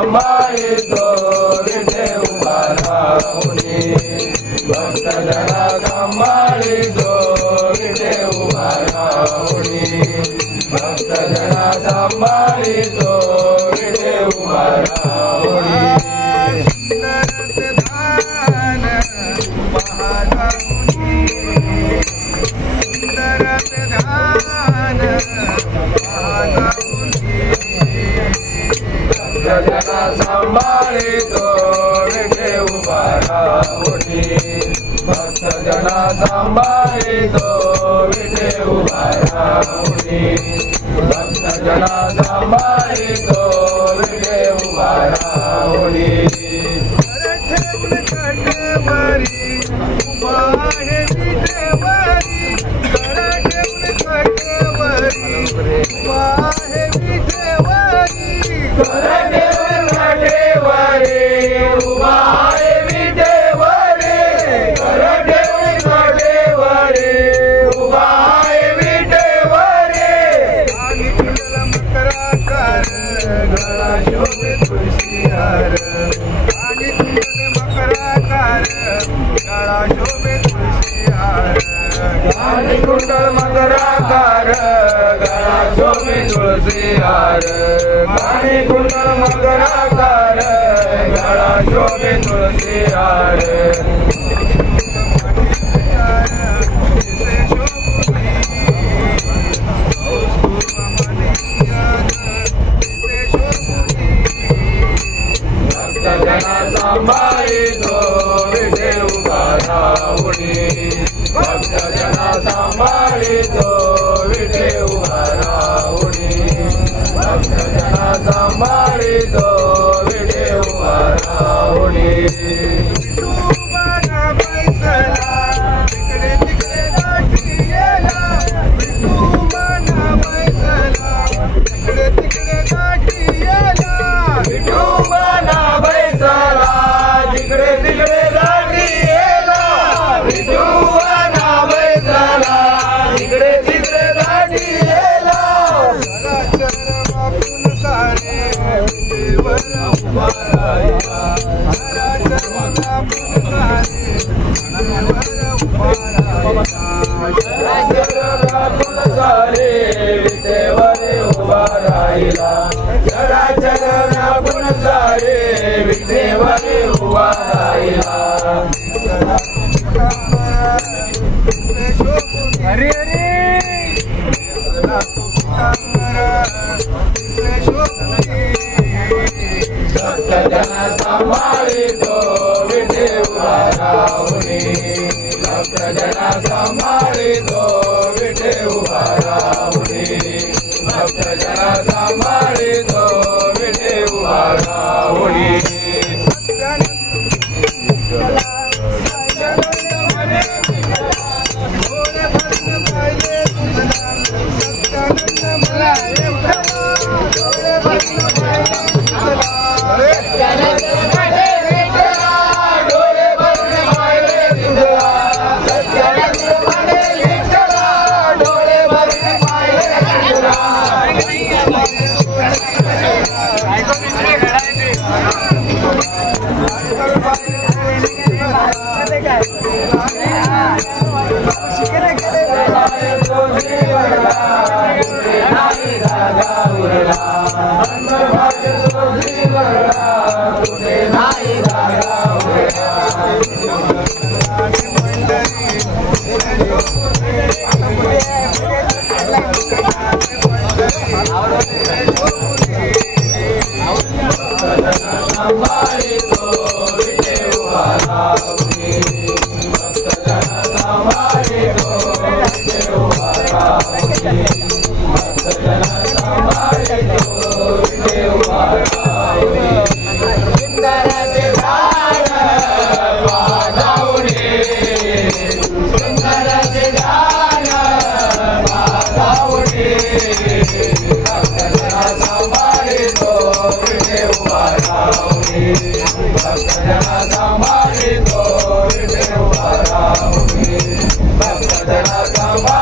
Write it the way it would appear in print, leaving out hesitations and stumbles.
सांभाळितो विठे उभा राहुनी भक्तजना सांभाळितो विठे उभा राहुनी भक्तजना सांभाळितो विठे उभा राहुनी भक्तजना सांभाळितो विठे उभा राहुनी भक्तजना सांभाळितो विठे उभा राहुनी भक्तजना सांभाळितो विठे उभा राहुनी कुंडल मकराकार गळा शोभे तुळशी हार कानी कुंडल मकराकार गळा शोभे तुळशी हार भक्तजना सांभाळितो विठे उभा राहुनी भक्तजना सांभाळितो विठे उभा राहुनी भक्तजना सांभाळितो विठे उभा राहुनी भक्तजना सांभाळितो विठे उभा राहुनी भक्तजना सांभाळितो विठे उभा राहुनी भक्तजना सांभाळितो विठे उभा राहुनी Bye.